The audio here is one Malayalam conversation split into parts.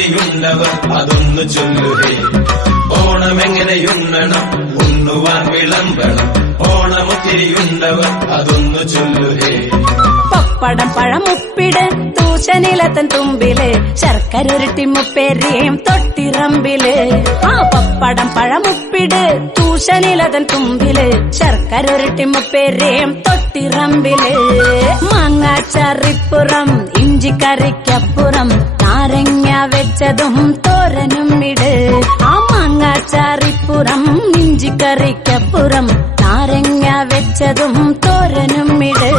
ഓണമുത്തിരിയുണ്ടവർ അതൊന്നു ചൊല്ലുകേ. ഓണമെങ്ങനെയുണ്ണണം ഉണ്ണുവാൻ വിളമ്പണം. ഓണമുത്തിരിയുണ്ടവർ അതൊന്നു ചൊല്ലുകേ. പപ്പടം പഴമുപ്പിട് തൂശനിലത്തൻ തുമ്പില് ശർക്കരൊരുട്ടി മുപ്പേരിയും തൊട്ടിറമ്പില്. ആ പപ്പടം പഴമുപ്പിട് തൂശനിലതൻ തുമ്പില് ശർക്കരൊരുട്ടി മുപ്പേരിയും തൊട്ടിറമ്പില്. മാങ്ങാച്ചറിപ്പുറം ഇഞ്ചിക്കറിക്കപ്പുറം നാരങ്ങ വെച്ചതും തോരനും ഇട്. ആ മാങ്ങാച്ചറിപ്പുറം ഇഞ്ചിക്കറിക്കപ്പുറം നാരങ്ങ വെച്ചതും തോരനും ഇട്.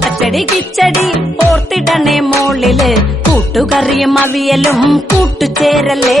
പച്ചടി കിച്ചടി ഓർത്തിടണേ മോളില് കൂട്ടുകറിയും അവിയലും കൂട്ടുചേരല്ലേ.